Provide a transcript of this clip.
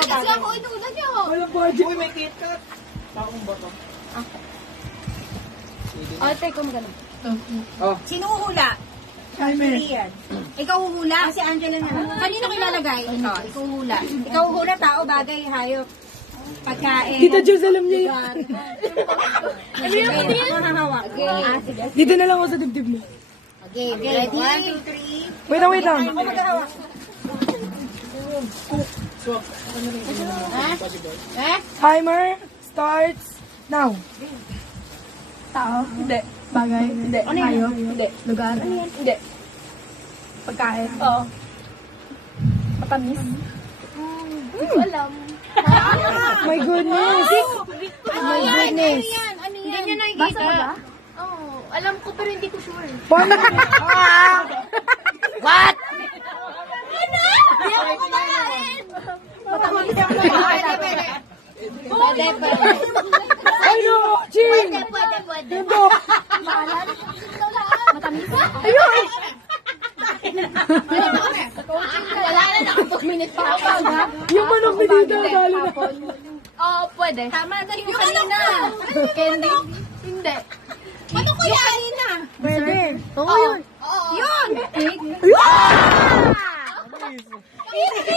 Kasi ako inuna niyo. Walang budget. Uy, may KitKat. Takong ba to? Take ko magana. Oh. Sino uhula? Timer. Ikaw uhula? Si Angela na. Kanino ko ilalagay? Ikaw uhula. Ikaw uhula, tao, bagay, hayop. Pagkain. Tita Jules, alam niya yun. Mahahawak. Dito na lang ako sa dibdib mo. Okay, ready? 1, 2, 3. Wait lang, wait lang. Ako maghahawak. Timer starts now. Tao? Hindi. Bagay? Hindi. Hayop? Hindi. Lugar? Hindi. Pagkain? Oo. Matamis? Alam. My goodness. My goodness. Ano yan? Hindi niya nakikita. Basa ka ba? Oo. Alam ko pero hindi ko sure. Paano? What? Hindi ako kumakain. Matamis ako kumakain. Pwede. Ano? Ching! Pwede. Ito. Matamis. Ayun! Wala na 2 minutes pa ako. Yung manok ni Tita, dali na. Oo, pwede. Tama na yung kanina. Candy? Hindi. Ano ko yan? Kanina. Burger. Oo, yun. Yun! Ayun!